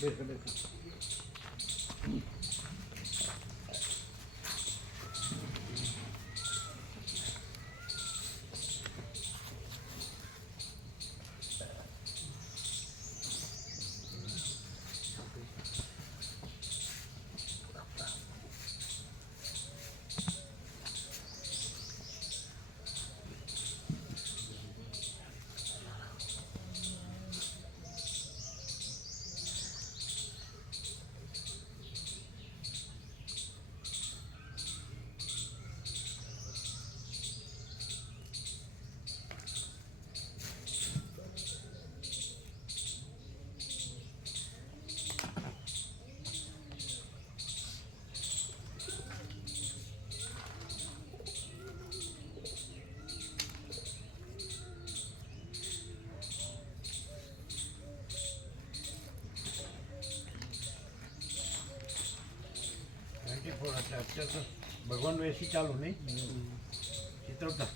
બેસો બેસો. અત્યારે તો ભગવાન વેસી ચાલુ નહીં ચિત્રતા.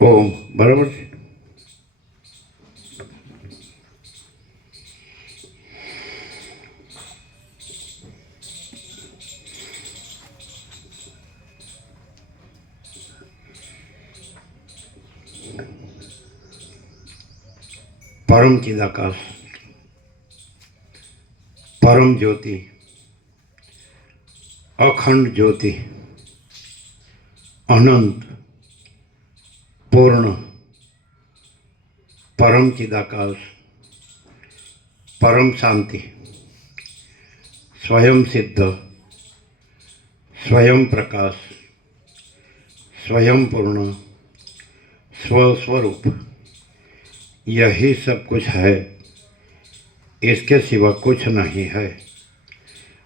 ઓમ બરાબર છે. પરમ ચિદાકાશ, પરમ જ્યોતિ, અખંડ જ્યોતિ, અનંત પૂર્ણ, પરમ ચિદાકાશ, પરમ શાંતિ, સ્વયં સિદ્ધ, स्वयं प्रकाश, स्वयं पूर्ण, स्वस्वरूप, यही सब कुछ है, इसके सिवा कुछ नहीं है।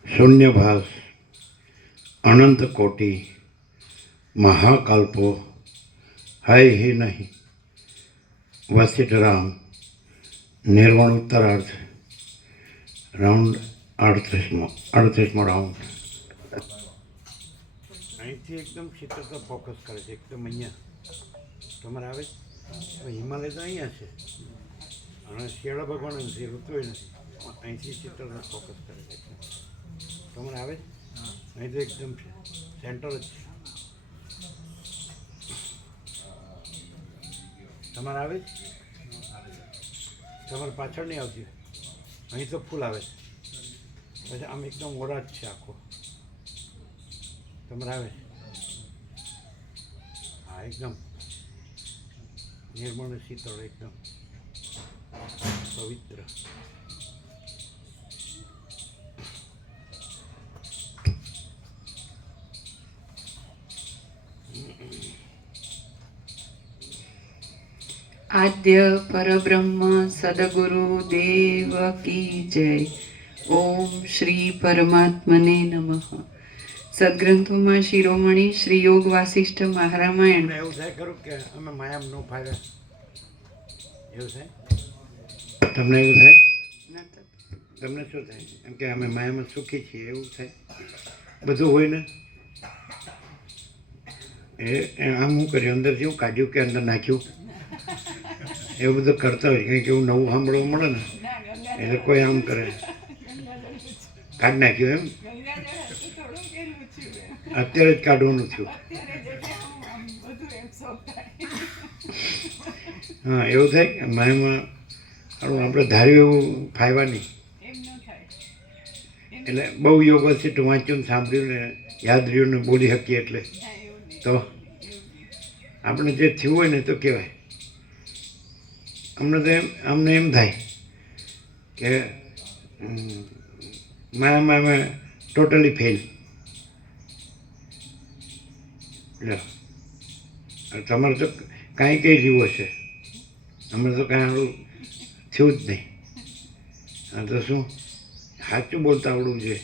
शून्यभास, अनंत कोटि, महाकल्पो है ही नहीं। वशिष्ठ राम, निर्वाण उत्तरार्थ, राउंड 38मो राउंड। અહીંથી એકદમ ક્ષેત્ર ફોકસ કરે છે, એકદમ અહીંયા તમારે આવે હિમાલય તો અહીંયા છે અને શિયાળા ભગવાન નથી, ઋતુએ નથી, અહીંથી ક્ષેત્ર ફોકસ કરે છે તમારે આવે અહીં તો એકદમ છે, સેન્ટર જ છે તમારે આવે તમારે પાછળ નહીં આવતી, અહીં તો ફૂલ આવે છે, પછી આમ એકદમ ઓરા જ છે આખો તમારે આવે હા એકદમ નિર્મળ શીતળ એકદમ પવિત્ર। आद्य परब्रह्म सद्गुरु देव की जय। ओम श्री परमात्मने नमः। સદગ્રંથોમાં શિરોમણી શ્રી યોગ વાસિષ્ઠ મહારામાયણ। એવું થાય ખરું કે અમે માયામ નો ફાવે એવું થાય તમને એવું થાય? તમને શું થાય? એમ કે અમે માયામાં સુખી છીએ એવું થાય? બધું હોય ને એ આમ શું કર્યું, અંદર જેવું કાઢ્યું કે અંદર નાખ્યું એવું બધું કરતા હોય, કંઈક એવું નવું સાંભળવા મળે ને એટલે કોઈ આમ કરે, કાઢી નાખ્યું એમ અત્યારે જ કાઢવાનું થયું। હા એવું થાય કે માયામાં આપણે ધાર્યું એવું ફાયવા નહીં, એટલે બહુ યોગ છે તો વાંચ્યું ને સાંભળ્યું ને યાદ રહ્યું ને બોલી શકીએ એટલે તો આપણે જે થયું હોય ને તો કહેવાય। અમને એમ થાય કે માયામાં અમે ટોટલી ફેલ। તમારે તો કાંઈ કંઈ જીવો છે, હમણાં તો કાંઈ આવડું થયું જ નહીં. હા તો શું સાચું બોલતા આવડવું જોઈએ.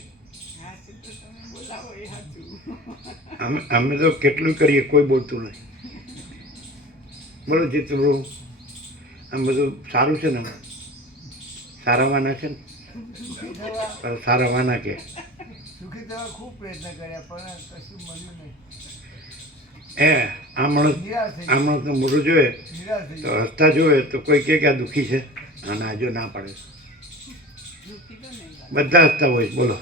અમે તો કેટલું કરીએ, કોઈ બોલતું નહીં. બોલો જીતુભાઈ, આમ બધું સારું છે ને? સારા વાના છે ને? સારા વાના કે સુખી થવા ખૂબ પ્રયત્ન કર્યા પણ કશું મળ્યું નહીં. આ માણસ તો મોઢું જોઈએ નિરાશ થઈ તો હસતા જોઈએ તો કોઈ કહે કે આ દુઃખી છે, અને આ જો ના પાડે. બધા હસતા હોય, બોલો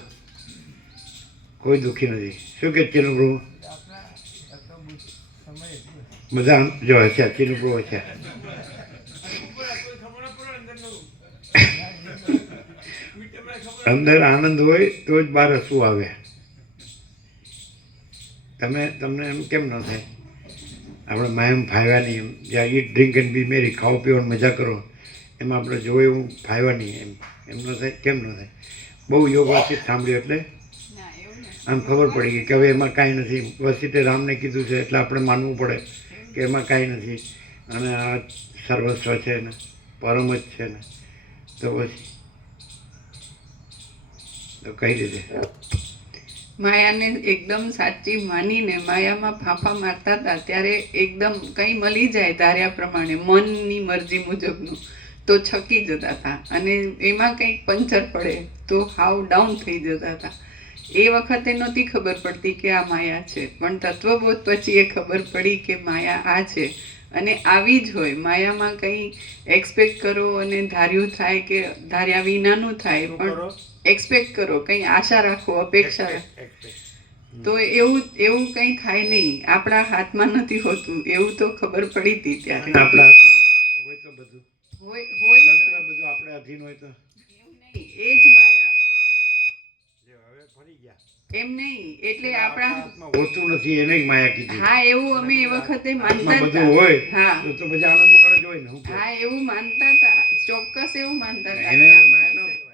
કોઈ દુઃખી નથી. શું કે ચીલું આપણા આટલો સમય એટલો બધા જો હસ્યા, ચીલું હસ્યા. અંદર આનંદ હોય તો જ બહાર હસવું આવે. તમને એમ કેમ ન થાય? આપણે માયમ ફાવ્યા નહીં, એમ જ્યાં ઈટ ડ્રિંક એન્ડ બી મેરી, ખાઓ પીવાની મજા કરો, એમાં આપણે જોયું એવું ફાવ્યા નહીં, એમ ન થાય? કેમ ન થાય? બહુ યોગ વાસિત સાંભળ્યું એટલે આમ ખબર પડી ગઈ કે હવે એમાં કાંઈ નથી. વસિતે રામને કીધું છે એટલે આપણે માનવું પડે કે એમાં કાંઈ નથી, અને આ સર્વસ્વ છે ને, પરમ જ છે ને. તો પછી તો કઈ રીતે માયાને એકદમ સાચી માનીને માયામાં ફાંફા મારતા હતા ત્યારે એકદમ કંઈ મળી જાય ધાર્યા પ્રમાણે મનની મરજી મુજબનું તો છકી જતા હતા, અને એમાં કંઈક પંચર પડે તો હાવ ડાઉન થઈ જતા હતા. એ વખતે નહોતી ખબર પડતી કે આ માયા છે, પણ તત્વબોધ પછી એ ખબર પડી કે માયા આ છે, અને આવી જ હોય. માયામાં કંઈ એક્સપેક્ટ કરો અને ધાર્યું થાય કે ધાર્યા વિનાનું થાય, પણ એક્સપેક્ટ કરો, કંઈ આશા રાખો, અપેક્ષા રાખો, તો એવું કંઈ થાય નહીં. આપણા હાથમાં નથી હોતું એવું તો ખબર પડી હતી ત્યારે. આપણા હાથમાં હોય તો બધું હોય તંત્ર તો બધું આપણે અધીન હોય તો એવું નહીં, એ જ માયા. હવે ફરી ગયા. એમ નહીં, એટલે આપણા હાથમાં હોતું નથી એને જ માયા કીધી. હા એવું અમે એ વખતે માનતા હાથમાં બધું હતા. હોય હા તો પછી આનંદ મંગળ જ હોય ને. શું કહે? હા એવું માનતા હતા, ચોક્કસ એવું માનતા હતા. એને કે આમ માયા ન થઈ શકે.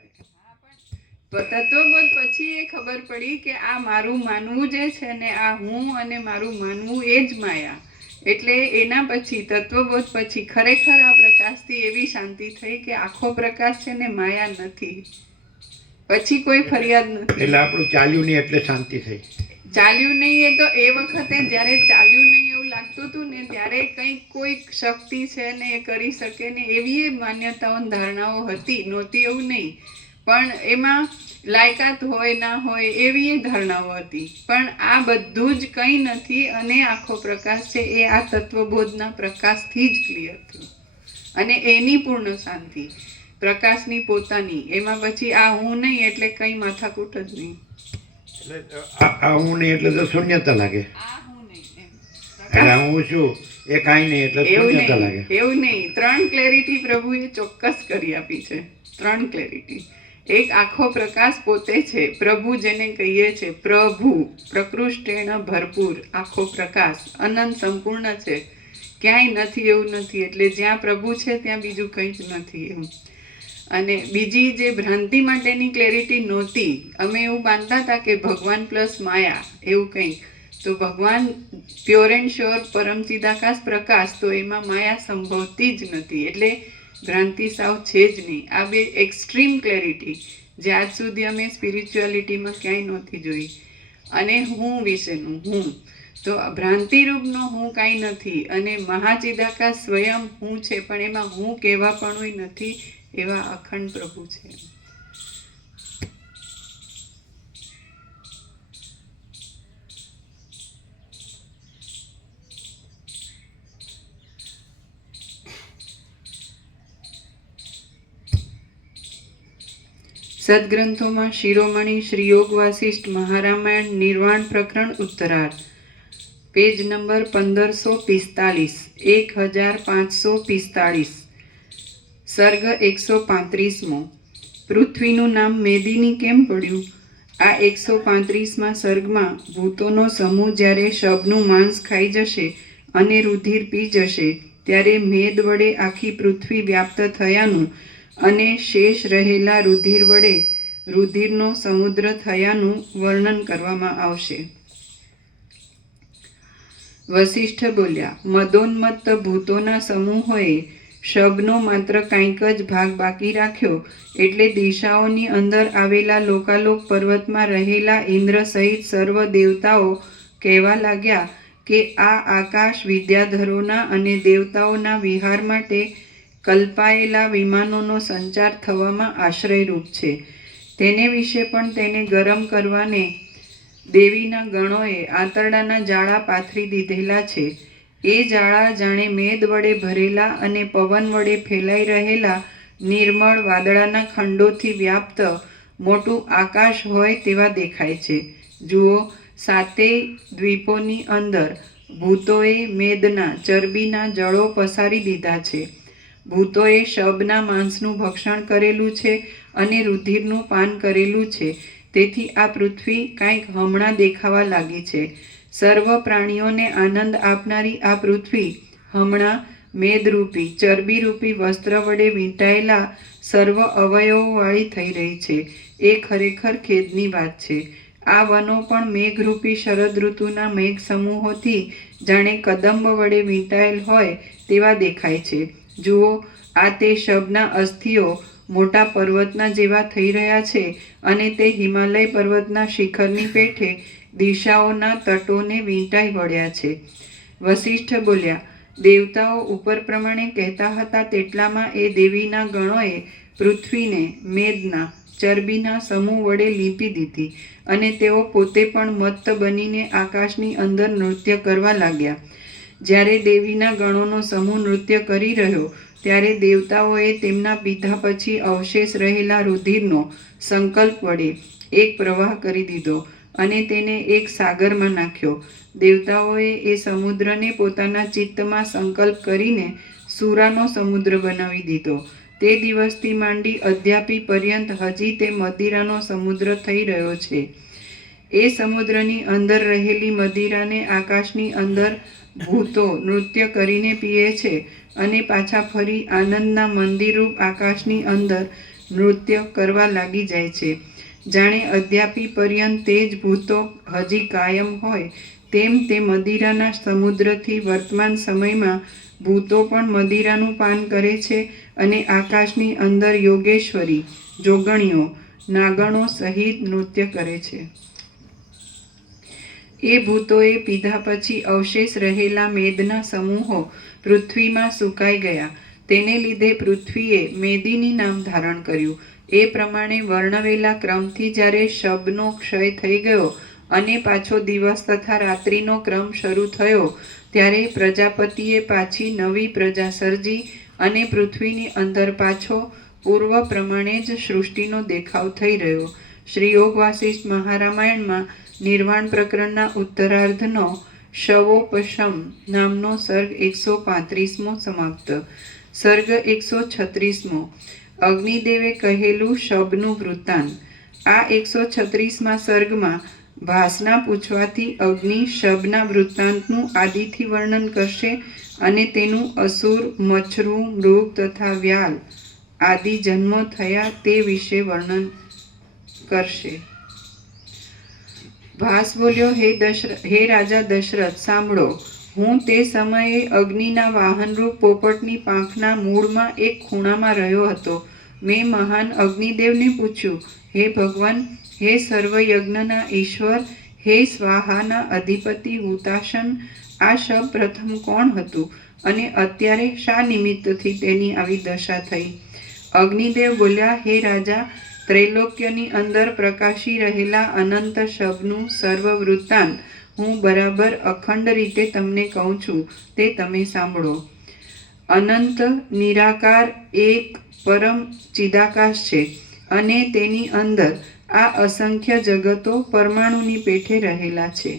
કહેવાય. તત્વબોધ પછી એ ખબર પડી કે આ મારું માનવું જે છે ને, આ હું અને મારું માનવું એ જ માયા. એટલે એના પછી તત્વબોધ પછી ખરેખર આ પ્રકાશથી એવી શાંતિ થઈ કે આખો પ્રકાશ છે ને માયા નથી, પછી કોઈ ફરિયાદ નથી. એટલે આપણું ચાલ્યું નહીં એટલે શાંતિ થઈ. ચાલ્યું નહીં, એ તો એ વખતે જ્યારે ચાલ્યું નહીં એવું લાગતું હતું ને ત્યારે કંઈક કોઈક શક્તિ છે ને એ કરી શકે ને એવી માન્યતાઓ ધારણાઓ હતી, નહોતી એવું નહીં, પણ એમાં લાયકાત હોય ના હોય એવી ધારણાઓ હતી. પણ આ બધું જ કંઈ નથી, અને આખો પ્રકાશ છે એ આ તત્વબોધના પ્રકાશથી જ ક્લિયર થયું, અને એની પૂર્ણ શાંતિ પ્રકાશની પોતાની. એમાં પછી આ હું નહીં એટલે કંઈ માથાકૂટ જ નહીં. એટલે આ હું નહીં એટલે તો શૂન્યતા લાગે. આ હું નહીં એમ. એટલે હું છું એ કાંઈ નહીં એટલે એવું શૂન્યતા લાગે. નહીં, એવું નહીં. 3 ક્લેરિટી પ્રભુએ ચોક્કસ કરી આપી છે. 3 ક્લેરિટી. એક આખો પ્રકાશ પોતે છે, પ્રભુ જેને કહીએ છે, પ્રભુ પ્રકૃષ્ટેણ ભરપૂર, આખો પ્રકાશ અનંત સંપૂર્ણ છે, ક્યાંય નથી એવું નથી. એટલે જ્યાં પ્રભુ છે ત્યાં બીજું કંઈ જ નથી એમ. અને બીજી જે ભ્રાંતિ માટેની ક્લેરિટી નહોતી, અમે એવું માનતા હતા કે ભગવાન પ્લસ માયા એવું કંઈક, તો ભગવાન પ્યોર એન્ડ શ્યોર પરમ ચિદાકાશ પ્રકાશ, તો એમાં માયા સંભવતી જ નથી. એટલે ભ્રાંતિ સાવ છે જ નહીં. આ બે એક્સ્ટ્રીમ ક્લેરિટી જે આજ સુધી અમે સ્પિરિચ્યુઆલિટીમાં ક્યાંય નહોતી જોઈ. અને હું વિશેનું હું, તો ભ્રાંતિરૂપનો હું કાંઈ નથી, અને મહાચિદાકાશ સ્વયં હું છે, પણ એમાં હું કહેવા પણ નથી, એવા અખંડ પ્રભુ છે. સદગ્રંથોમાં શિરોમણી શ્રી યોગ વાસિષ્ઠ મહારામાયણ નિર્વાણ પ્રકરણ ઉત્તરાર્ધ, પેજ નંબર 1545, 1545, સર્ગ 135મો. પૃથ્વીનું નામ મેદિની કેમ પડ્યું? આ 135મા સર્ગમાં ભૂતોનો સમૂહ જ્યારે શબનું માંસ ખાઈ જશે અને રુધિર પી જશે ત્યારે મેદ વડે આખી પૃથ્વી વ્યાપ્ત થયાનું અને શેષ રહેલા રુધિર વડે રુધિરનો સમુદ્ર થયાનું વર્ણન કરવામાં આવશે. વસિષ્ઠ બોલ્યા, મદોન્મત્ત ભૂતોના સમૂહોએ શબનો માત્ર કાંઈક જ ભાગ બાકી રાખ્યો એટલે દિશાઓની અંદર આવેલા લોકાલોક પર્વતમાં રહેલા ઇન્દ્ર સહિત સર્વ દેવતાઓ કહેવા લાગ્યા કે આ આકાશ વિદ્યાધરોના અને દેવતાઓના વિહાર માટે કલ્પાયેલા વિમાનોનો સંચાર થવામાં આશ્રયરૂપ છે. તેને વિશે પણ તેને ગરમ કરવાને દેવીના ગણોએ આંતરડાના જાળા પાથરી દીધેલા છે. એ જાળા જાણે મેદ વડે ભરેલા અને પવન વડે ફેલાઈ રહેલા નિર્મળ વાદળાના ખંડોથી વ્યાપ્ત મોટું આકાશ હોય તેવા દેખાય છે. જુઓ, સાતેય દ્વીપોની અંદર ભૂતોએ મેદના ચરબીના જળો પસારી દીધા છે. ભૂતોએ શબના માંસનું ભક્ષણ કરેલું છે અને રુધિરનું પાન કરેલું છે. તેથી આ પૃથ્વી કાંઈક હમણાં દેખાવા લાગી છે. સર્વ પ્રાણીઓને આનંદ આપનારી આ પૃથ્વી હમણાં મેદરૂપી ચરબીરૂપી વસ્ત્ર વડે વીંટાયેલા સર્વ અવયવોવાળી થઈ રહી છે. એ ખરેખર ખેદની વાત છે. આ વનો પણ મેઘરૂપી શરદ ઋતુના મેઘ સમૂહોથી જાણે કદંબ વડે વીંટાયેલ હોય તેવા દેખાય છે. જુઓ, આ તે શબના અસ્થિઓ મોટા પર્વતના જેવા થઈ રહ્યા છે અને તે હિમાલય પર્વતના શિખરની પેઠે દિશાઓના તટોને વીંટાઈ વળ્યા છે. વસિષ્ઠ બોલ્યા, દેવતાઓ ઉપર પ્રમાણે કહેતા હતા તેટલામાં એ દેવીના ગણોએ પૃથ્વીને મેદના ચરબીના સમૂહ વડે લીંપી દીધી અને તેઓ પોતે પણ મત્ત બનીને આકાશની અંદર નૃત્ય કરવા લાગ્યા. જ્યારે દેવીના ગણોનો સમૂહ નૃત્ય કરી રહ્યો ત્યારે દેવતાઓએ તેમના પીધા પછી અવશેષ રહેલા રુધિરનો સંકલ્પ વડે એક પ્રવાહ કરી દીધો અને તેને એક સાગરમાં નાખ્યો. દેવતાઓએ એ સમુદ્રને પોતાના ચિત્તમાં સંકલ્પ કરીને સુરાનો સમુદ્ર બનાવી દીધો. તે દિવસથી માંડી અદ્યાપી પર્યંત હજી તે મદિરાનો સમુદ્ર થઈ રહ્યો છે. એ સમુદ્રની અંદર રહેલી મદિરાને આકાશની અંદર ભૂતો નૃત્ય કરીને પીએ છે અને પાછા ફરી આનંદના મંદિરરૂપ આકાશની અંદર નૃત્ય કરવા લાગી જાય છે. જાણે અદ્યાપી પર્યંત તે જ ભૂતો હજી કાયમ હોય તેમ તે મદિરાના સમુદ્રથી વર્તમાન સમયમાં ભૂતો પણ મદિરાનું પાન કરે છે અને આકાશની અંદર યોગેશ્વરી જોગણીઓ નાગણો સહિત નૃત્ય કરે છે. એ ભૂતોએ પીધા પછી અવશેષ રહેલા મેદના સમૂહો પૃથ્વીમાં સુકાઈ ગયા. તેને લીધે પૃથ્વીએ મેદિની નામ ધારણ કર્યું. એ પ્રમાણે વર્ણવેલા ક્રમથી જ્યારે શબનો ક્ષય થઈ ગયો અને પાછો દિવસ તથા રાત્રિનો ક્રમ શરૂ થયો ત્યારે પ્રજાપતિએ પાછી નવી પ્રજા સર્જી અને પૃથ્વીની અંદર પાછો પૂર્વ પ્રમાણે જ સૃષ્ટિનો દેખાવ થઈ રહ્યો. શ્રી યોગ વાસિષ્ઠ મહારામાયણમાં નિર્વાણ પ્રકરણના ઉત્તરાર્ધનો શવોપશમ નામનો સર્ગ 135મો સમાપ્ત. સર્ગ 136મો અગ્નિદેવે કહેલું શબનું વૃત્તાંત. આ 136મા સર્ગમાં ભાસના પૂછવાથી અગ્નિ શબના વૃત્તાંતનું આદિથી વર્ણન કરશે અને તેનું અસુર, મચ્છરું, મૃગ તથા વ્યાલ આદિ જન્મો થયા તે વિશે વર્ણન કરશે. ભાસ બોલ્યો, હે રાજા દશરથ, સાંભળો. હું તે સમયે અગ્નિના વાહનરૂપ પોપટની પાંખના મૂળમાં એક ખૂણામાં રહ્યો હતો. મેં મહાન અગ્નિદેવને પૂછ્યું, હે ભગવાન, હે સર્વયજ્ઞના ઈશ્વર, હે સ્વાહાના અધિપતિ હુતાશન, આ શબ પ્રથમ કોણ હતું અને અત્યારે શા નિમિત્તથી તેની આવી દશા થઈ? અગ્નિદેવ બોલ્યા, હે રાજા, ત્રૈલોક્યની અંદર પ્રકાશી રહેલા અનંત શબનું સર્વ વૃત્તાંત હું બરાબર અખંડ રીતે તમને કહું છું, તે તમે સાંભળો. અનંત નિરાકાર એક પરમ ચિદાકાશ છે અને તેની અંદર આ અસંખ્ય જગતો પરમાણુની પેઠે રહેલા છે.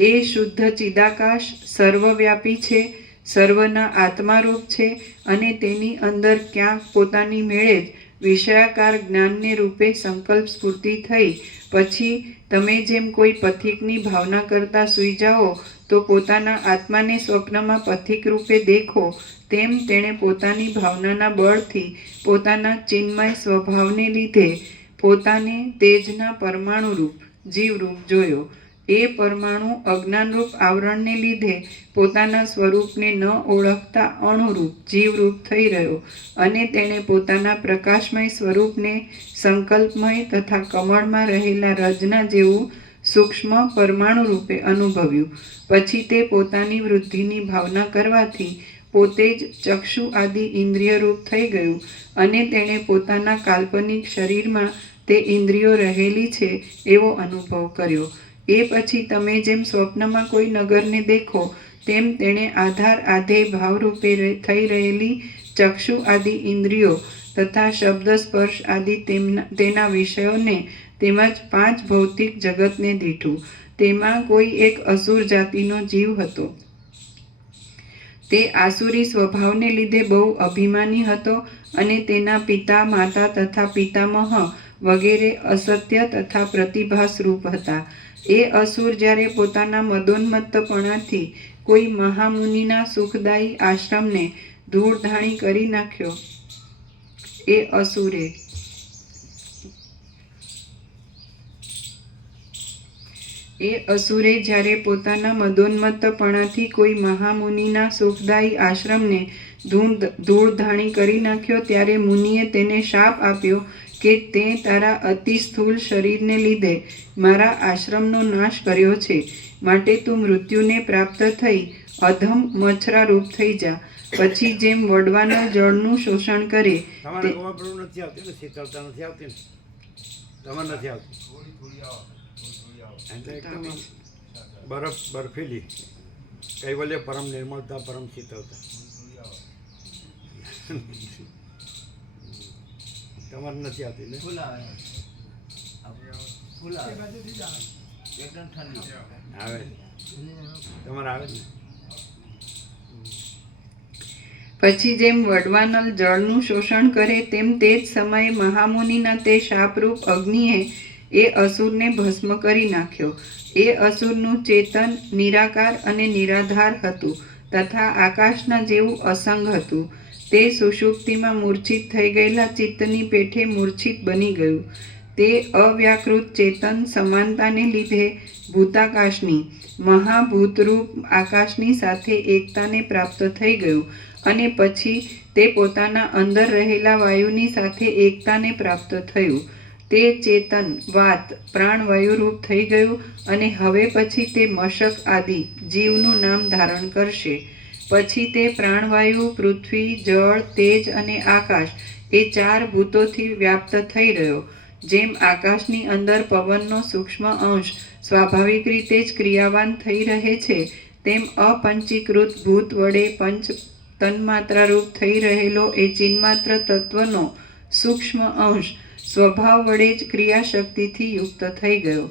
એ શુદ્ધ ચિદાકાશ સર્વવ્યાપી છે, સર્વના આત્મારૂપ છે અને તેની અંદર ક્યાંક પોતાની મેળે જ વિષયાકાર જ્ઞાનને રૂપે સંકલ્પ સ્ફૂર્તિ થઈ પછી તમે જેમ કોઈ પથિકની ભાવના કરતા સૂઈ જાઓ તો પોતાના આત્માને સ્વપ્નમાં પથિક રૂપે દેખો, તેમ તેણે પોતાની ભાવનાના બળથી પોતાના ચિન્મય સ્વભાવને લીધે પોતાને તેજના પરમાણુરૂપ જીવરૂપ જોયો. એ પરમાણુ અજ્ઞાનરૂપ આવરણને લીધે પોતાના સ્વરૂપને ન ઓળખતા અણુરૂપ જીવરૂપ થઈ રહ્યો અને તેણે પોતાના પ્રકાશમય સ્વરૂપને સંકલ્પમય તથા કમળમાં રહેલા રજના જેવું સૂક્ષ્મ પરમાણુ રૂપે અનુભવ્યું. પછી તે પોતાની વૃદ્ધિની ભાવના કરવાથી પોતે જ ચક્ષુ આદિ ઇન્દ્રિયરૂપ થઈ ગયું અને તેણે પોતાના કાલ્પનિક શરીરમાં તે ઇન્દ્રિયો રહેલી છે એવો અનુભવ કર્યો. એ પછી તમે જેમ સ્વપ્નમાં કોઈ નગરને દેખો તેમ તેણે આધાર આધેય ભાવરૂપે થઈ રહેલી ચક્ષુ આદિ ઇન્દ્રિયો તથા શબ્દ સ્પર્શ આદિ તેના વિષયોને તેમજ 5 ભૌતિક જગતને દીઠું. તેમાં કોઈ એક અસુર જાતિનો જીવ હતો. તે આસુરી સ્વભાવને લીધે બહુ અભિમાની હતો અને તેના પિતા માતા તથા પિતામહ વગેરે અસત્ય તથા પ્રતિભાસરૂપ હતા. એ અસુર જ્યારે પોતાના મદોન્મત્તપણાથી કોઈ મહામુનિના સુખદાયી આશ્રમને ધૂળધાણી કરી નાખ્યો. એ અસુરે જ્યારે પોતાના મદોન્મત્તપણાથી કોઈ મહામુનિના સુખદાયી આશ્રમને ધૂળધાણી કરી નાખ્યો ત્યારે મુનિએ તેને શાપ આપ્યો કે તે તારા અતિ સ્થૂલ શરીરને લીધે મારા આશ્રમનો નાશ કર્યો છે. માટે તું મૃત્યુને પ્રાપ્ત થઈ અધમ મચ્છરારૂપ થઈ જા. પછી જેમ વડવાના જળનું શોષણ કરે તમારે ગોવાપડું નથી આવતી ને, શીતળતા નથી આવતી ને, તમારે નથી આવતી. એમ તો એકદમ બરફીલી કૈવલ્ય પરમ નિર્મળતા પરમ શીતળતા. તમારે નથી આવતી ને? આવે તમારે આવે ને. પછી જેમ વડવાનલ જળનું શોષણ કરે તેમ તે જ સમયે મહામુનિના તે શાપરૂપ અગ્નિએ એ અસુરને ભસ્મ કરી નાખ્યો. એ અસુરનું ચેતન નિરાકાર અને નિરાધાર હતું તથા આકાશના જેવું અસંગ હતું. તે સુષુપ્તિમાં મૂર્છિત થઈ ગયેલા ચિત્તની પેઠે મૂર્છિત બની ગયું. તે અવ્યાકૃત ચેતન સમાનતાને લીધે ભૂતાકાશની મહાભૂતરૂપ આકાશની સાથે એકતાને પ્રાપ્ત થઈ ગયું અને પછી તે પોતાના અંદર રહેલા વાયુની સાથે એકતાને પ્રાપ્ત થયું. તે ચેતન વાત પ્રાણવાયુરૂપ થઈ ગયું અને હવે પછી તે મશક આદિ જીવનું નામ ધારણ કરશે. પછી તે પ્રાણવાયુ, પૃથ્વી, જળ, તેજ અને આકાશ એ 4 ભૂતોથી વ્યાપ્ત થઈ રહ્યો. જેમ આકાશની અંદર પવનનો સૂક્ષ્મ અંશ સ્વાભાવિક રીતે જ ક્રિયાવાન થઈ રહે છે તેમ અપંચીકૃત ભૂત વડે પંચ તન્માત્રારૂપ થઈ રહેલો એ ચિન્માત્ર તત્વનો સૂક્ષ્મ અંશ સ્વભાવ વડે જ ક્રિયાશક્તિથી યુક્ત થઈ ગયો.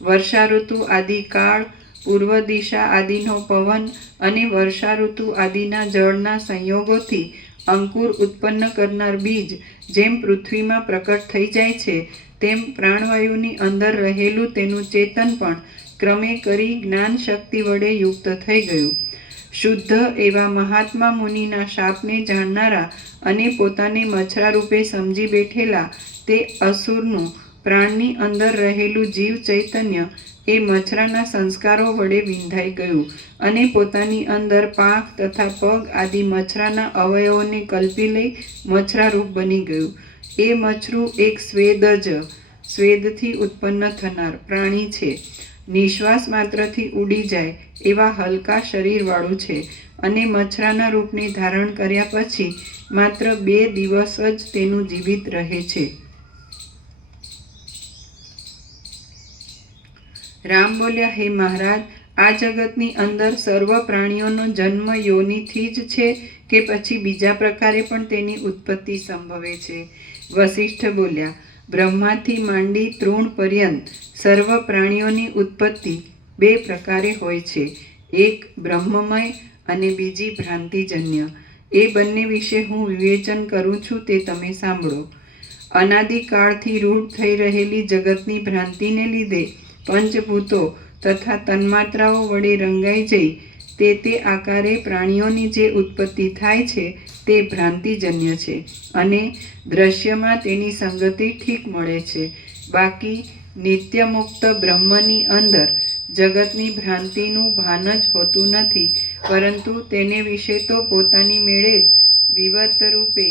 વર્ષા ઋતુ આદિ કાળ, પૂર્વ દિશા આદિનો પવન અને વર્ષા ઋતુ આદિના જળના સંયોગોથી અંકુર ઉત્પન્ન કરનાર બીજ જેમ પૃથ્વીમાં પ્રકટ થઈ જાય છે તેમ પ્રાણવાયુની અંદર રહેલું તેનું ચેતન પણ ક્રમે કરી જ્ઞાન શક્તિ વડે યુક્ત થઈ ગયું. શુદ્ધ એવા મહાત્મા મુનિના શાપને જાણનારા અને પોતાને મચ્છરારૂપે સમજી બેઠેલા તે અસુરનું પ્રાણની અંદર રહેલું જીવ ચૈતન્ય એ મચ્છરાના સંસ્કારો વડે વિંધાઈ ગયું અને પોતાની અંદર પાંખ તથા પગ આદિ મચ્છરાના અવયવોને કલ્પી લઈ મચ્છરારૂપ બની ગયું. એ મચ્છરું એક સ્વેદથી ઉત્પન્ન થનાર પ્રાણી છે. નિશ્વાસ માત્રથી ઉડી જાય એવા હલકા શરીરવાળું છે અને મચ્છરાના રૂપને ધારણ કર્યા પછી માત્ર 2 દિવસ જ તેનું જીવિત રહે છે. રામ બોલ્યા, હે મહારાજ, આ જગતની અંદર સર્વ પ્રાણીઓનો જન્મ યોનિથી જ છે કે પછી બીજા પ્રકારે પણ તેની ઉત્પત્તિ સંભવે છે? વસિષ્ઠ બોલ્યા, બ્રહ્માથી માંડી તૃણ પર્યંત સર્વ પ્રાણીઓની ઉત્પત્તિ 2 પ્રકારે હોય છે. એક બ્રહ્મમય અને બીજી ભ્રાંતિજન્ય. એ બંને વિશે હું વિવેચન કરું છું તે તમે સાંભળો. અનાદિકાળથી રૂઢ થઈ રહેલી જગતની ભ્રાંતિને લીધે પંચભૂતો તથા તન્માત્રાઓ વડે રંગાઈ જઈ તે આકારે પ્રાણીઓની જે ઉત્પત્તિ થાય છે તે ભ્રાંતિજન્ય છે અને દ્રશ્યમાં તેની સંગતિ ઠીક મળે છે. બાકી નિત્યમુક્ત બ્રહ્મની અંદર જગતની ભ્રાંતિનું ભાન જ હોતું નથી, પરંતુ તેને વિશે તો પોતાની મેળે જ વિવર્ત રૂપે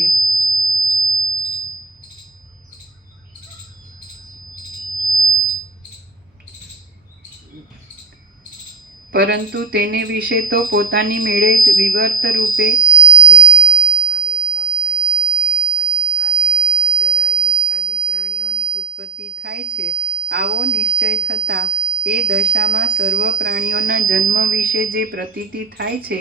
જીવભાવનો આવિર્ભાવ થાય છે અને આ સર્વ જરાયુજ આદિ પ્રાણીઓની ઉત્પત્તિ થાય છે. આવો નિશ્ચય થતાં એ દશામાં સર્વ પ્રાણીઓના જન્મ વિશે જે પ્રતીતિ થાય છે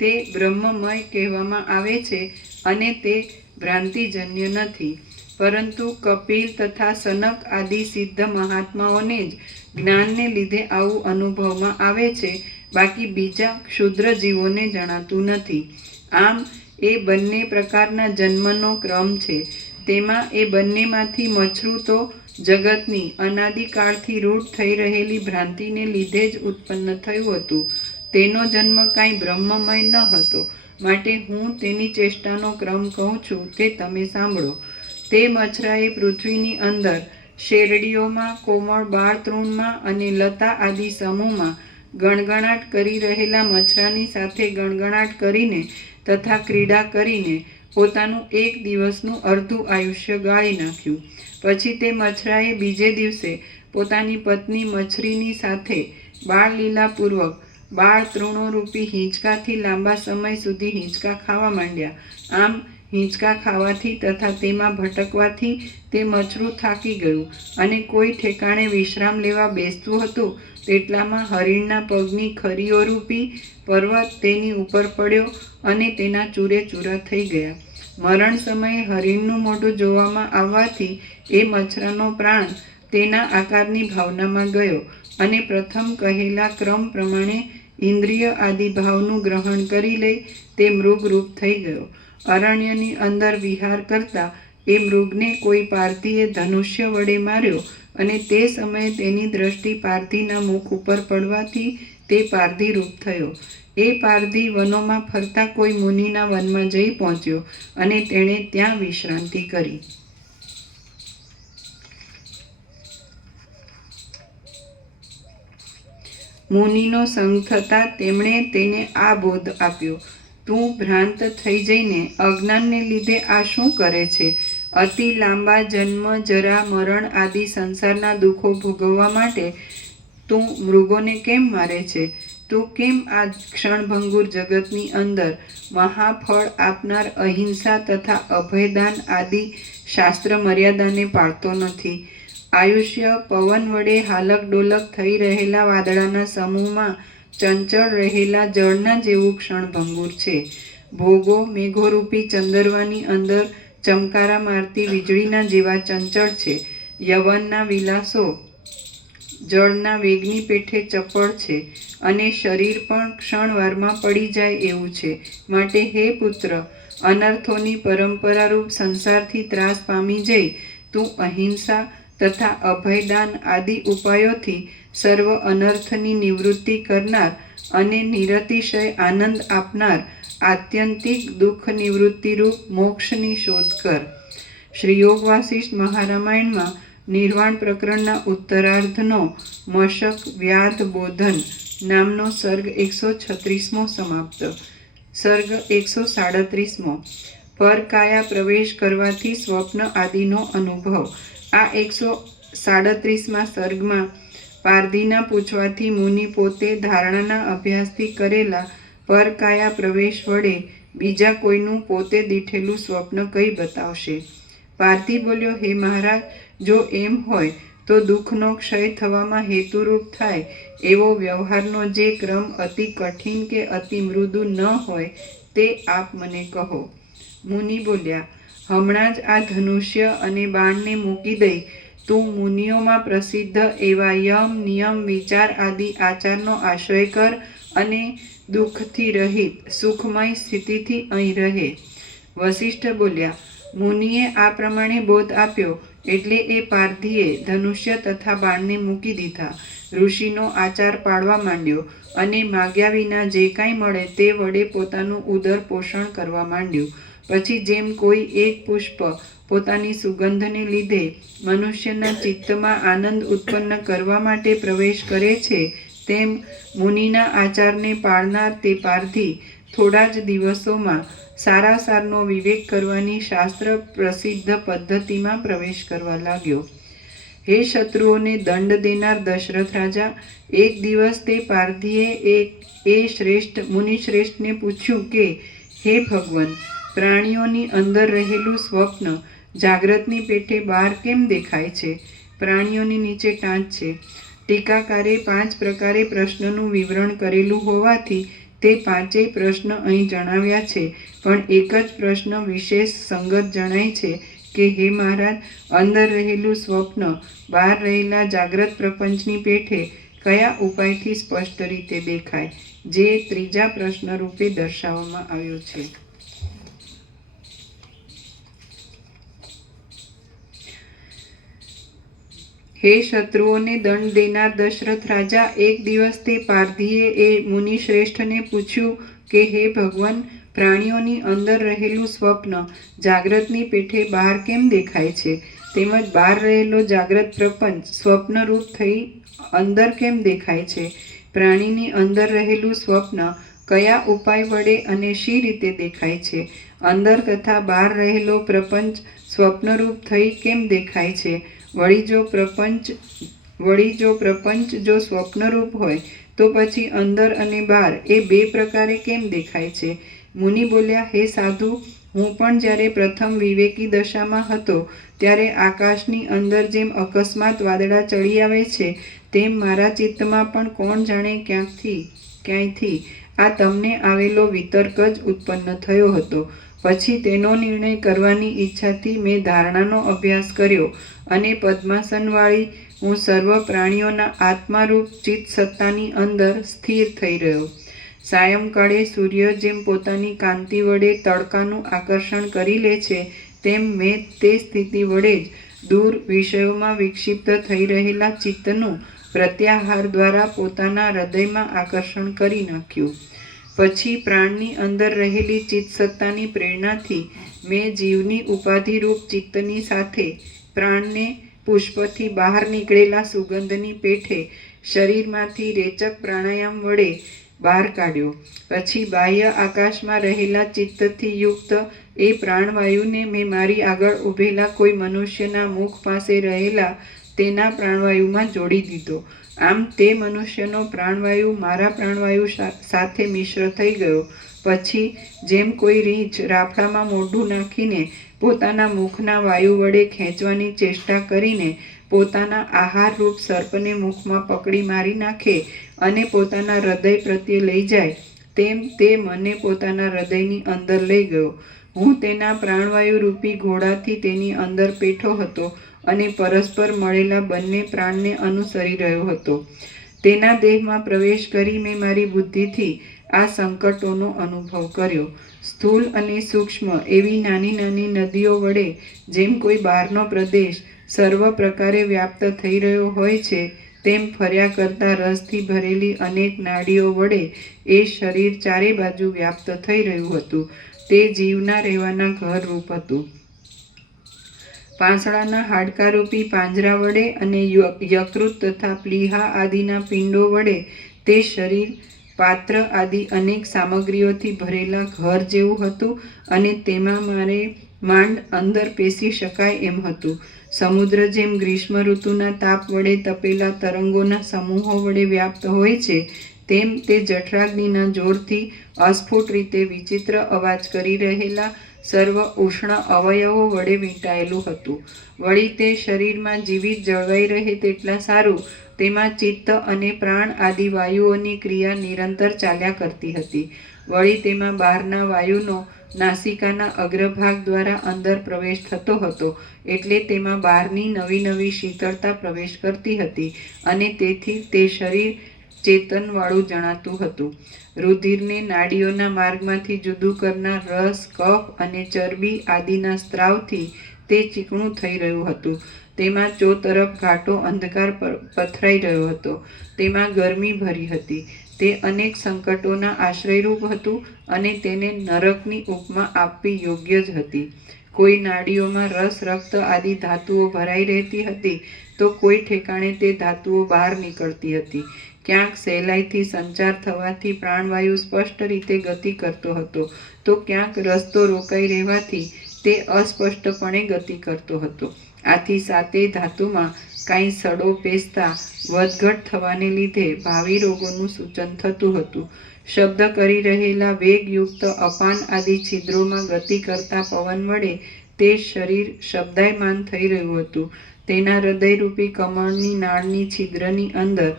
તે બ્રહ્મમય કહેવામાં આવે છે અને તે ભ્રાંતિજન્ય નથી, પરંતુ કપિલ તથા સનક આદિ સિદ્ધ મહાત્માઓને જ જ્ઞાનને લીધે આવું અનુભવમાં આવે છે, બાકી બીજા ક્ષુદ્ર જીવોને જણાતું નથી. આમ એ બંને પ્રકારના જન્મનો ક્રમ છે. તેમાં એ બંનેમાંથી મછરું તો જગતની અનાદિકાળથી રૂઢ થઈ રહેલી ભ્રાંતિને લીધે જ ઉત્પન્ન થયું હતું. તેનો જન્મ કાંઈ બ્રહ્મમય ન હતો, માટે હું તેની ચેષ્ટાનો ક્રમ કહું છું તે તમે સાંભળો. તે મછરાએ પૃથ્વીની અંદર શેરડીઓમાં, કોમળ બાળ તૃણમાં અને લતા આદિ સમૂહમાં ગણગણાટ કરી રહેલા મછરાની સાથે ગણગણાટ કરીને તથા ક્રીડા કરીને પોતાનું એક દિવસનું અર્ધું આયુષ્ય ગાળી નાખ્યું. પછી તે મછરાએ બીજે દિવસે પોતાની પત્ની મછરીની સાથે બાળલીલાપૂર્વક બાળ તૃણોરૂપી હિંચકાથી લાંબા સમય સુધી હિંચકા ખાવા માંડ્યા. આમ હિંચકા ખાવાથી તથા તેમાં ભટકવાથી તે મછરું થાકી ગયું અને કોઈ ઠેકાણે વિશ્રામ લેવા બેસતું હતું તેટલામાં હરિણના પગની ખરીઓરૂપી પર્વત તેની ઉપર પડ્યો અને તેના ચૂરે ચૂરા થઈ ગયા. મરણ સમયે હરિણનું મોઢું જોવામાં આવવાથી એ મછરાનો પ્રાણ તેના આકારની ભાવનામાં ગયો અને પ્રથમ કહેલા ક્રમ પ્રમાણે ઇન્દ્રિય આદિ ભાવનું ગ્રહણ કરી લઈ તે મૃગરૂપ થઈ ગયો. અરણ્યની અંદર વિહાર કરતા એ મૃગને કોઈ પારધીએ ધનુષ્ય વડે માર્યો અને તે સમયે તેની દ્રષ્ટિ પારધીના મુખ ઉપર પડવાથી તે પારધી રૂપ થયો. એ પારધી વનોમાં ફરતા કોઈ મુનિના વનમાં જઈ પહોંચ્યો અને તેણે ત્યાં વિશ્રાંતિ કરી. મુનિનો સંગ થતાં તેમણે તેને આ બોધ આપ્યો: તું ભ્રાંત થઈ જઈને અજ્ઞાનને લીધે આ શું કરે છે? અતિ લાંબા જન્મ, જરા, મરણ આદિ સંસારના દુઃખો ભોગવવા માટે તું મૃગોને કેમ મારે છે? તું કેમ આ ક્ષણભંગુર જગતની અંદર મહાફળ આપનાર અહિંસા તથા અભયદાન આદિ શાસ્ત્ર મર્યાદાને પાળતો નથી? આયુષ્ય પવન વડે હાલક ડોલક થઈ રહેલા વાદળાના સમૂહમાં ચંચળ રહેલા જળના જેવું ક્ષણભંગુર છે. ભોગો મેઘોરૂપી ચંદરવાની અંદર ચમકારા મારતી વીજળીના જેવા ચંચળ છે. યવનના વિલાસો જળના વેગની પેઠે ચપળ છે અને શરીર પણ ક્ષણવારમાં પડી જાય એવું છે. માટે હે પુત્ર, અનર્થોની પરંપરારૂપ સંસારથી ત્રાસ પામી જઈ તું અહિંસા તથા અભયદાન આદિ ઉપાયોથી સર્વ અનર્થની નિવૃત્તિ કરનાર અને નિરતિશય આનંદ આપનાર આત્યંતિક દુઃખ નિવૃત્તિરૂપ મોક્ષની શોધ કર. શ્રી યોગ વાસિષ્ઠ મહારામાયણમાં નિર્વાણ પ્રકરણના ઉત્તરાર્ધનો મશક વ્યાધ બોધન નામનો સર્ગ 136મો સમાપ્ત. સર્ગ 137મો પરકાયા પ્રવેશ કરવાથી સ્વપ્ન આદિનો અનુભવ. આ 137મા સર્ગમાં પારધીના પૂછવાથી મુનિ પોતે ધારણાના અભ્યાસથી કરેલા પરકાયા પ્રવેશ વડે બીજા કોઈનું પોતે દીઠેલું સ્વપ્ન કઈ બતાવશે. પારધી બોલ્યો: હે મહારાજ, જો એમ હોય તો દુઃખનો ક્ષય થવામાં હેતુરૂપ થાય એવો વ્યવહારનો જે ક્રમ અતિ કઠિન કે અતિ મૃદુ ન હોય તે આપ મને કહો. મુનિ બોલ્યા: હમણાં જ આ ધનુષ્ય અને બાણને મૂકી દઈ તું મુનિઓમાં પ્રસિદ્ધ એવા યમ, નિયમ, વિચાર આદિ આચારનો આશ્રય કર અને દુઃખથી રહિત સુખમય સ્થિતિથી અહીં રહે. વસિષ્ઠ બોલ્યા: મુનિએ આ પ્રમાણે બોધ આપ્યો એટલે એ પારધીએ ધનુષ્ય તથા બાણને મૂકી દીધા. ઋષિનો આચાર પાળવા માંડ્યો અને માગ્યા વિના જે કાંઈ મળે તે વડે પોતાનું ઉદર પોષણ કરવા માંડ્યું. પછી જેમ કોઈ એક પુષ્પ પોતાની સુગંધને લીધે મનુષ્યના ચિત્તમાં આનંદ ઉત્પન્ન કરવા માટે પ્રવેશ કરે છે તેમ મુનિના આચારને પાળનાર તે પારધી થોડા જ દિવસોમાં સારાસારનો વિવેક કરવાની શાસ્ત્ર પ્રસિદ્ધ પદ્ધતિમાં પ્રવેશ કરવા લાગ્યો. હે શત્રુઓને દંડ દેનાર દશરથ રાજા, એક દિવસ તે પારધીએ મુનિશ્રેષ્ઠને પૂછ્યું કે હે ભગવાન, પ્રાણીઓની અંદર રહેલું સ્વપ્ન જાગ્રતની પેઠે બહાર કેમ દેખાય છે? પ્રાણીઓની નીચે ટાંચ છે. ટીકાકારે 5 પ્રકારે પ્રશ્નનું વિવરણ કરેલું હોવાથી તે 5 પ્રશ્ન અહીં જણાવ્યા છે, પણ એક જ પ્રશ્ન વિશેષ સંગત જણાય છે કે હે મહારાજ, અંદર રહેલું સ્વપ્ન બહાર રહેલા જાગ્રત પ્રપંચની પેઠે કયા ઉપાયથી સ્પષ્ટ રીતે દેખાય, જે ત્રીજા પ્રશ્ન રૂપે દર્શાવવામાં આવ્યો છે. હે શત્રુઓને દંડ દેનાર દશરથ રાજા, એક દિવસ તે પારધીએ મુનિશ્રેષ્ઠને પૂછ્યું કે હે ભગવાન, પ્રાણીઓની અંદર રહેલું સ્વપ્ન જાગ્રતની પેઠે બહાર કેમ દેખાય છે, તેમજ બહાર રહેલો જાગ્રત પ્રપંચ સ્વપ્નરૂપ થઈ અંદર કેમ દેખાય છે? પ્રાણીની અંદર રહેલું સ્વપ્ન કયા ઉપાય વડે અને શી રીતે દેખાય છે? અંદર તથા બહાર રહેલો પ્રપંચ સ્વપ્નરૂપ થઈ કેમ દેખાય છે? વળી જો પ્રપંચ જો સ્વપ્નરૂપ હોય તો પછી અંદર અને બહાર એ 2 પ્રકારે કેમ દેખાય છે? મુનિ બોલ્યા, હે સાધુ, હું પણ જ્યારે પ્રથમ વિવેકી દશામાં હતો ત્યારે આકાશની અંદર જેમ અકસ્માત વાદળા ચડી આવે છે, તેમ મારા ચિત્તમાં પણ કોણ જાણે ક્યાંયથી આ તમને આવેલો વિતર્ક જ ઉત્પન્ન થયો હતો. પછી તેનો નિર્ણય કરવાની ઈચ્છાથી મેં ધારણાનો અભ્યાસ કર્યો અને પદ્માસનવાળી હું સર્વ પ્રાણીઓના આત્મારૂપ ચિત્ત સત્તાની અંદર સ્થિર થઈ રહ્યો. સાયંકાળે સૂર્ય જેમ પોતાની કાંતિ વડે તડકાનું આકર્ષણ કરી લે છે, તેમ મેં તે સ્થિતિ વડે જ દૂર વિષયોમાં વિક્ષિપ્ત થઈ રહેલા ચિત્તનું પ્રત્યાહાર દ્વારા પોતાના હૃદયમાં આકર્ષણ કરી નાખ્યું. પછી પ્રાણની અંદર રહેલી ચિત્તસત્તાની પ્રેરણાથી મેં જીવની ઉપાધિરૂપ ચિત્તની સાથે પ્રાણને પુષ્પથી બહાર નીકળેલા સુગંધની પેઠે શરીરમાંથી રેચક પ્રાણાયામ વડે બહાર કાઢ્યો. પછી બાહ્ય આકાશમાં રહેલા ચિત્તથી યુક્ત એ પ્રાણવાયુને મેં મારી આગળ ઊભેલા કોઈ મનુષ્યના મુખ પાસે રહેલા તેના પ્રાણવાયુમાં જોડી દીધો. આમ તે મનુષ્યનો પ્રાણવાયુ મારા પ્રાણવાયુ સાથે મિશ્ર થઈ ગયો. પછી જેમ કોઈ રીંછ રાફડામાં મોઢું નાખીને પોતાના મુખના વાયુ વડે ખેંચવાની ચેષ્ટા કરીને પોતાના આહારરૂપ સર્પને મુખમાં પકડી મારી નાખે અને પોતાના હૃદય પ્રત્યે લઈ જાય, તેમ તે મને પોતાના હૃદયની અંદર લઈ ગયો. હું તેના પ્રાણવાયુ રૂપી ઘોડાથી તેની અંદર બેઠો હતો અને પરસ્પર મળેલા બંને પ્રાણને અનુસરી રહ્યો હતો. તેના દેહમાં પ્રવેશ કરી મેં મારી બુદ્ધિથી આ સંકટોનો અનુભવ કર્યો. સ્થૂળ અને સૂક્ષ્મ એવી નાની નાની નદીઓ વડે જેમ કોઈ બહારનો પ્રદેશ સર્વ પ્રકારે વ્યાપ્ત થઈ રહ્યો હોય છે, તેમ ફર્યા કરતા રસથી ભરેલી અનેક નાડીઓ વડે એ શરીર ચારે બાજુ વ્યાપ્ત થઈ રહ્યું હતું. તે જીવના રહેવાના ઘરરૂપ હતું. પાંસળાના હાડકારૂપી પાંજરા વડે અને યકૃત તથા પ્લીહા આદિના પિંડો વડે તે શરીર પાત્ર આદિ અનેક સામગ્રીઓથી ભરેલા ઘર જેવું હતું અને તેમાં મારે માંડ અંદર પેસી શકાય એમ હતું. સમુદ્ર જેમ ગ્રીષ્મ ઋતુના તાપ વડે તપેલા તરંગોના સમૂહો વડે વ્યાપ્ત હોય છે, તેમ તે જઠરાગ્નિના જોરથી અસ્ફુટ રીતે વિચિત્ર અવાજ કરી રહેલા સર્વ ઉષ્ણ અવયવો વડે વીંટાયેલું હતું. વળી તે શરીરમાં જીવિત જળવાઈ રહે તેટલા સારું તેમાં ચિત્ત અને પ્રાણ આદિ વાયુઓની ક્રિયા નિરંતર ચાલ્યા કરતી હતી. વળી તેમાં બહારના વાયુનો નાસિકાના અગ્રભાગ દ્વારા અંદર પ્રવેશ થતો હતો, એટલે તેમાં બહારની નવી નવી શીતળતા પ્રવેશ કરતી હતી અને તેથી તે શરીર ચેતનવાળું જણાતું હતું. રુધિરને નાડીઓના માર્ગમાંથી જુદું કરનાર રસ, કફ અને ચરબી આદિના સ્ત્રાવથી તે ચીકણું થઈ રહ્યું હતું. તેમાં ચોતરફ ઘાટો અંધકાર પથરાઈ રહ્યો હતો. તેમાં ગરમી ભરી હતી. તે અનેક સંકટોના આશ્રયરૂપ હતું અને તેને નરકની ઉપમા આપવી યોગ્ય જ હતી. કોઈ નાડીઓમાં રસ, રક્ત આદિ ધાતુઓ ભરાઈ રહેતી હતી તો કોઈ ઠેકાણે તે ધાતુઓ બહાર નીકળતી હતી. ક્યાંક સહેલાઈથી સંચાર થવાથી પ્રાણવાયુ સ્પષ્ટ રીતે ગતિ કરતો હતો, તો ક્યાંક રસ્તો રોકાઈ રહેવાથી તે અસ્પષ્ટપણે ગતિ કરતો હતો. આથી સાતેય ધાતુમાં કાંઈ સડો પેસતા વધઘટ થવાને લીધે ભાવિ રોગોનું સૂચન થતું હતું. શબ્દ કરી રહેલા વેગયુક્ત અપાન આદિ છિદ્રોમાં ગતિ કરતા પવન વડે તે શરીર શબ્દાયમાન થઈ રહ્યું હતું. તેના હૃદયરૂપી કમળની નાળની છિદ્રની અંદર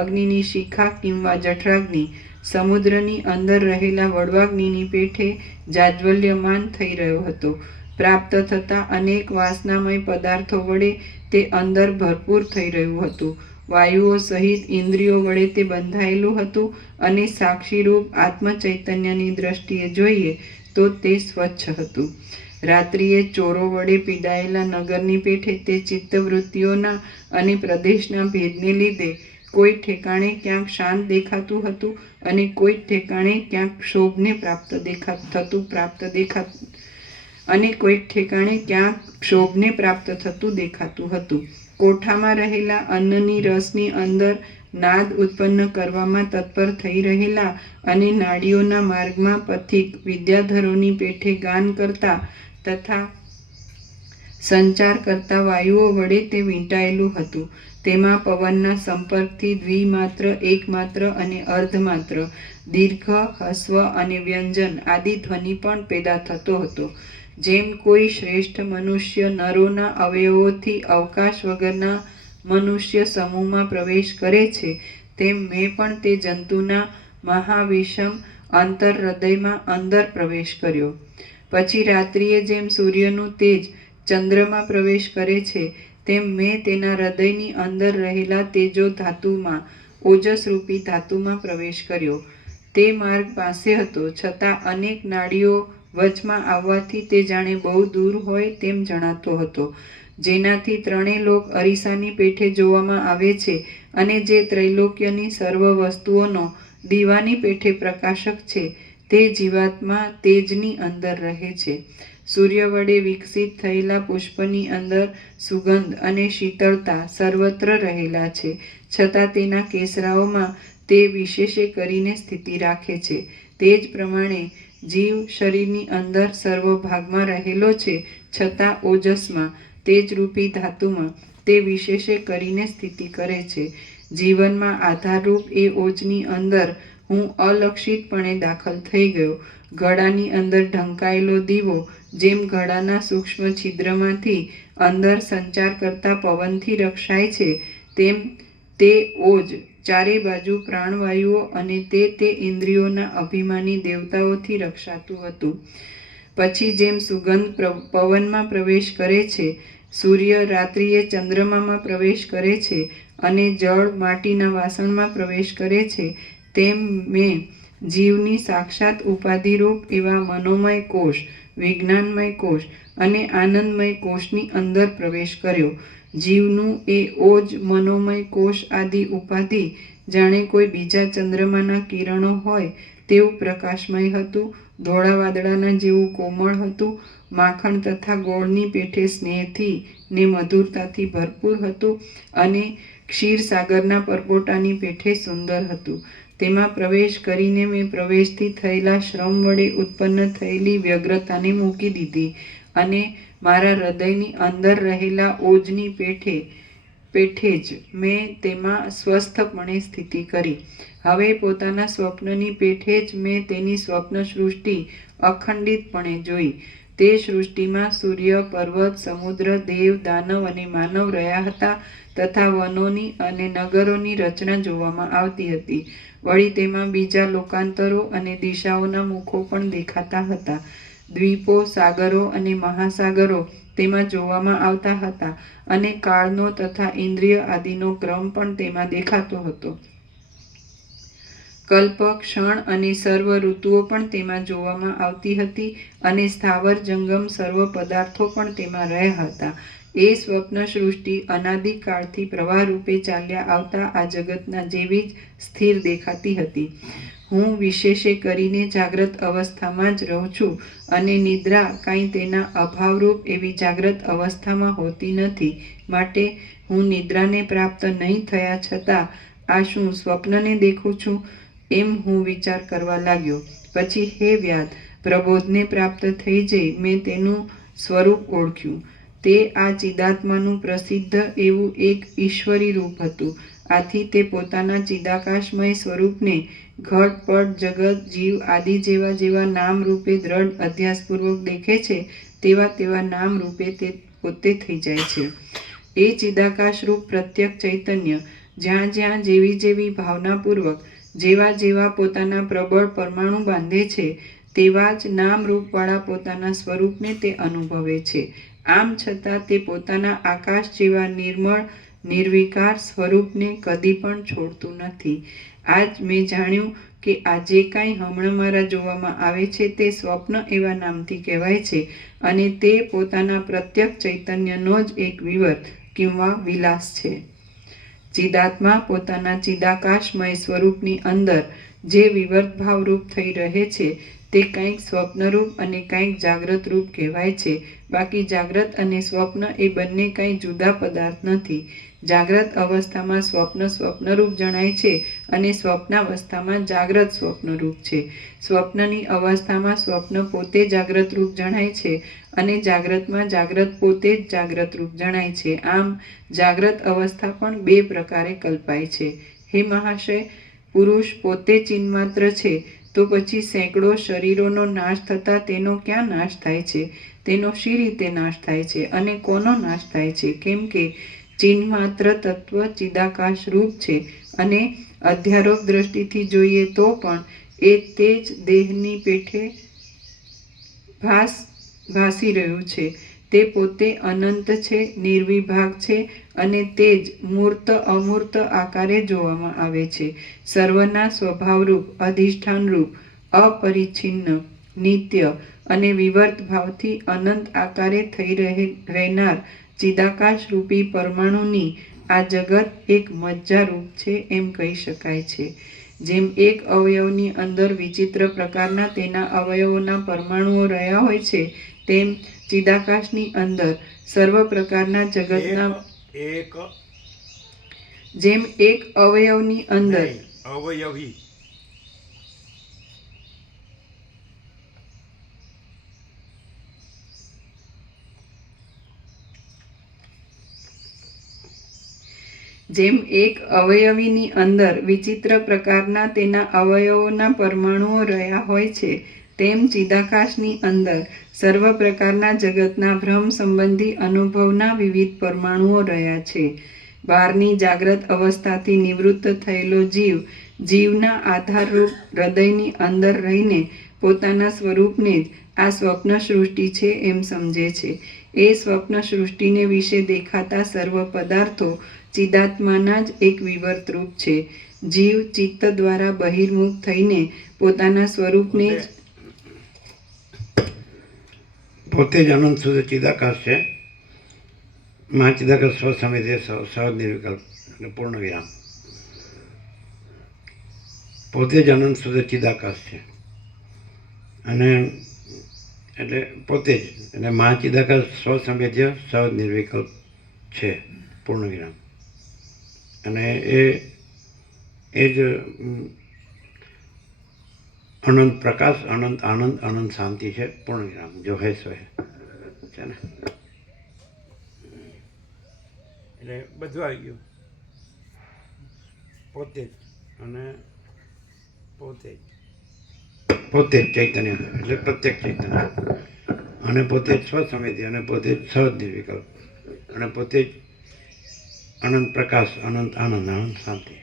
અગ્નિની શિખા કિંવા જઠરાગ્નિ, સમુદ્રની અંદર રહેલા વડવાગ્નિની પેઠે જાજ્વલ્યમાન થઈ રહ્યો હતો. પ્રાપ્ત થતા અનેક વાસનામય પદાર્થો વડે તે અંદર ભરપૂર થઈ રહ્યું હતું. વાયુઓ સહિત ઇન્દ્રિયો વડે તે બંધાયેલું હતું અને સાક્ષીરૂપ આત્મચૈતન્યની દ્રષ્ટિએ જોઈએ તો તે સ્વચ્છ હતું. રાત્રિએ ચોરો વડે પીડાયેલા નગરની પેઠે તે ચિત્તવૃત્તિઓના અને પ્રદેશના ભેદને લીધે કોઈ ઠેકાણે ક્યાંક શાંત દેખાતું હતું અને કોઈ ઠેકાણે ક્યાંક ક્ષોભને પ્રાપ્ત થતું દેખાતું હતું. કોઠામાં રહેલા અન્નની રસની અંદર નાદ ઉત્પન્ન કરવામાં તત્પર થઈ રહેલા અને નાડીઓના માર્ગમાં પથિક વિદ્યાધરોની પેઠે ગાન કરતા તથા સંચાર કરતા વાયુઓ વડે તે વીંટાયેલું હતું. તેમાં પવનના સંપર્કથી દ્વિમાત્ર, એકમાત્ર અને અર્ધમાત્ર, દીર્ઘ, હસ્વ અને વ્યંજન આદિ ધ્વનિ પણ પેદા થતો હતો. જેમ કોઈ શ્રેષ્ઠ મનુષ્ય નરોના અવયવોથી અવકાશ વગરના મનુષ્ય સમૂહમાં પ્રવેશ કરે છે, તેમ મેં પણ તે જંતુના મહાવિષમ અંતર હૃદયમાં અંદર પ્રવેશ કર્યો. પછી રાત્રિએ જેમ સૂર્યનું તેજ ચંદ્રમાં પ્રવેશ કરે છે, તેમ મેં તેના હૃદયની અંદર રહેલા તેજો ધાતુમાં, ઓજસરૂપી ધાતુમાં પ્રવેશ કર્યો. તે માર્ગ પાસે હતો, છતાં અનેક નાડીઓ વચમાં આવવાથી તે જાણે બહુ દૂર હોય તેમ જણાતો હતો. જેનાથી ત્રણેય લોક અરીસાની પેઠે જોવામાં આવે છે અને જે ત્રૈલોક્યની સર્વ વસ્તુઓનો દીવાની પેઠે પ્રકાશક છે, તે જીવાત્મા તેજની અંદર રહે છે. સૂર્ય વડે વિકસિત થયેલા પુષ્પની અંદર સુગંધ અને શીતળતા સર્વત્ર રહેલા છે, છતાં તેના કેસરાઓમાં તે વિશેષે કરીને સ્થિતિ રાખે છે. તે જ પ્રમાણે જીવ શરીરની અંદર સર્વ ભાગમાં રહેલો છે, છતાં ઓજસમાં, તેજરૂપી ધાતુમાં તે વિશેષે કરીને સ્થિતિ કરે છે. જીવનમાં આધારરૂપ એ ઓજની અંદર હું અલક્ષિતપણે દાખલ થઈ ગયો. ઘડાની અંદર ઢંકાયેલો દીવો જેમ ઘડાના સૂક્ષ્મ છિદ્રમાંથી અંદર સંચાર કરતા પવનથી રક્ષાય છે, તેમ તે ઓજ ચારે બાજુ પ્રાણવાયુઓ અને તે ઇન્દ્રિયોના અભિમાની દેવતાઓથી રક્ષાતું હતું. પછી જેમ સુગંધ પવનમાં પ્રવેશ કરે છે, સૂર્ય રાત્રિએ ચંદ્રમામાં પ્રવેશ કરે છે અને જળ માટીના વાસણમાં પ્રવેશ કરે છે, તેમ મેં જીવની સાક્ષાત ઉપાધિરૂપ એવા મનોમય કોષ, વિજ્ઞાનમય કોષ અને આનંદમય કોષની અંદર પ્રવેશ કર્યો. જીવનું એ ઓજ, મનોમય કોષ આદિ ઉપાધિ જાણે કોઈ બીજા ચંદ્રમાના કિરણો હોય તેવું પ્રકાશમય હતું, ધોળા વાદળાના જેવું કોમળ હતું, માખણ તથા ગોળની પેઠે સ્નેહથી ને મધુરતાથી ભરપૂર હતું અને ક્ષીરસાગરના પરપોટાની પેઠે સુંદર હતું. તેમાં પ્રવેશ કરીને મેં પ્રવેશથી થયેલા શ્રમ વડે ઉત્પન્ન થયેલી વ્યગ્રતાને મૂકી દીધી અને મારા હૃદયની અંદર રહેલા ઓજની પેઠે જ મેં તેમાં સ્વસ્થપણે સ્થિતિ કરી. હવે પોતાના સ્વપ્નની પેઠે જ મેં તેની સ્વપ્ન સૃષ્ટિ અખંડિતપણે જોઈ. તે સૃષ્ટિમાં સૂર્ય, પર્વત, સમુદ્ર, દેવ, દાનવ અને માનવ રહ્યા હતા તથા વનોની અને નગરોની રચના જોવામાં આવતી હતી. વળી તેમાં બીજા લોકાંતરો અને દિશાઓના મુખો પણ દેખાતા હતા. દ્વીપો, સાગરો અને મહાસાગરો તેમાં જોવામાં આવતા હતા અને કાળનો તથા ઇન્દ્રિય આદિનો ક્રમ પણ તેમાં દેખાતો હતો. કલ્પ, ક્ષણ અને સર્વ ઋતુઓ પણ તેમાં જોવામાં આવતી હતી અને સ્થાવર જંગમ સર્વ પદાર્થો પણ તેમાં રહ્યા હતા. એ સ્વપ્ન સૃષ્ટિ અનાદિકાળથી પ્રવાહ રૂપે ચાલ્યા આવતા આ જગતના જેવી જ સ્થિર દેખાતી હતી. હું વિશેષે કરીને જાગ્રત અવસ્થામાં જ રહું છું અને નિદ્રા કાંઈ તેના અભાવરૂપ એવી જાગ્રત અવસ્થામાં હોતી નથી. માટે હું નિદ્રાને પ્રાપ્ત નહીં થયા છતાં આ શું સ્વપ્નને દેખું છું? એમ હું વિચાર કરવા લાગ્યો. પછી હે વ્યાધ, પ્રબોધને પ્રાપ્ત થઈ જઈ મેં તેનું સ્વરૂપ ઓળખ્યું. તે આ ચિદાત્માનું પ્રસિદ્ધ એવું એક ઈશ્વરી રૂપ હતું. આથી તે પોતાના ચિદાકાશમય સ્વરૂપને ઘટ પટ જગત જીવ આદિ જેવા નામ રૂપે દ્રઢ અધ્યાસપૂર્વક દેખે છે તેવા નામ રૂપે તે પોતે થઈ જાય છે. એ ચિદાકાશ રૂપ પ્રત્યક્ષ ચૈતન્ય જ્યાં જેવી ભાવનાપૂર્વક જેવા પોતાના પ્રબળ પરમાણુ બાંધે છે તેવા જ નામ રૂપવાળા પોતાના સ્વરૂપને તે અનુભવે છે. આમ છતાં તે પોતાના આકાશ જેવા નિર્મળ નિર્વિકાર સ્વરૂપને કદી પણ છોડતું નથી. આજ મેં જાણ્યું કે આ જે કાંઈ હમણાં મારા જોવામાં આવે છે તે સ્વપ્ન એવા નામથી કહેવાય છે અને તે પોતાના પ્રત્યક્ષ ચૈતન્યનો જ એક વિવર્ત કિંવા વિલાસ છે. ચિદાત્મા પોતાના ચિદાકાશમય સ્વરૂપની અંદર જે વિવર્ત ભાવરૂપ થઈ રહે છે તે કંઈક સ્વપ્નરૂપ અને કંઈક જાગ્રત રૂપ કહેવાય છે. બાકી જાગ્રત અને સ્વપ્ન એ બંને કંઈ જુદા પદાર્થ નથી. જાગ્રત અવસ્થામાં સ્વપ્ન સ્વપ્નરૂપ જણાય છે અને સ્વપ્નાવસ્થામાં જાગ્રત સ્વપ્નરૂપ છે. સ્વપ્નની અવસ્થામાં સ્વપ્ન પોતે જાગ્રત રૂપ જણાય છે અને જાગ્રતમાં જાગ્રત પોતે જ જાગ્રત રૂપ જણાય છે. આમ જાગ્રત અવસ્થા પણ બે પ્રકારે કલ્પાય છે. હે મહાશય, પુરુષ પોતે ચિન્માત્ર છે તો પછી સેંકડો શરીરોનો નાશ થતાં તેનો ક્યાં નાશ થાય છે? તેનો શી રીતે નાશ થાય છે અને કોનો નાશ થાય છે? કેમ કે ચિન્માત્ર તત્વ ચિદાકાશ રૂપ છે અને અધ્યારોપ દ્રષ્ટિથી જોઈએ તો પણ એ તે જ દેહની પેઠે ભાસી રહ્યું છે. તે પોતે અનંત છે, નિર્વિભાગ છે અને તે જ મૂર્ત અમૂર્ત આકારે જોવામાં આવે છે. સર્વના સ્વભાવરૂપ, અધિષ્ઠાનરૂપ, અપરિચ્છિન્ન, નિત્ય અને વિવર્ત ભાવથી અનંત આકારે થઈ રહેનાર ચિદાકાશ રૂપી પરમાણુની આ જગત એક મજ્જા રૂપ છે એમ કહી શકાય છે. જેમ એક અવયવની અંદર વિચિત્ર પ્રકારના તેના અવયવોના પરમાણુઓ રહ્યા હોય છે તેમ ચિદાકાશની અંદર સર્વ પ્રકારના જગતના જેમ એક અવયવની અંદર અવયવી જેમ એક અવયવીની અંદર વિચિત્ર પ્રકારના તેના અવયવોના પરમાણુઓ રહ્યા હોય છે તેમ ચિદાકાશની અંદર સર્વ પ્રકારના જગતના ભ્રમ સંબંધી અનુભવના વિવિધ પરમાણુઓ રહ્યા છે. બહારની જાગ્રત અવસ્થાથી નિવૃત્ત થયેલો જીવના આધારરૂપ હૃદયની અંદર રહીને પોતાના સ્વરૂપને જ આ સ્વપ્ન સૃષ્ટિ છે એમ સમજે છે. એ સ્વપ્ન સૃષ્ટિને વિશે દેખાતા સર્વ પદાર્થો ચિદાત્માના જ એક વિવર્ત રૂપ છે. જીવ ચિત્ત દ્વારા બહિર્મુખ થઈને પોતાના સ્વરૂપને જ પોતે જ અનંત શુદ્ધ ચિદાકાશ છે. મા ચિદાકાશ સ્વ સમિતિ સહજ નિર્વિકલ્પ એટલે પૂર્ણ વિરામ. પોતે જ અનંત શુદ્ધ ચિદાકાશ છે અને એટલે પોતે જ એટલે મા ચિદાકાશ સ્વ સમિત્ય સહજ નિર્વિકલ્પ છે પૂર્ણ વિરામ. અને એ જ અનંત પ્રકાશ, અનંત આનંદ, અનંત શાંતિ છે પૂર્ણ વિરામ. જો હે સો હે છે ને. એટલે બધું આવી ગયું. પોતે જ અને પોતે જ ચૈતન્ય એટલે પ્રત્યેક ચૈતન્ય અને પોતે જ સ્વસમિતિ અને પોતે જ સહજ નિર્વિકલ્પ અને પોતે જ અનંત પ્રકાશ, અનંત આનંદ, અનંત શાંતિ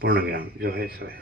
પૂર્ણ વિરામ. જો હે સો હે.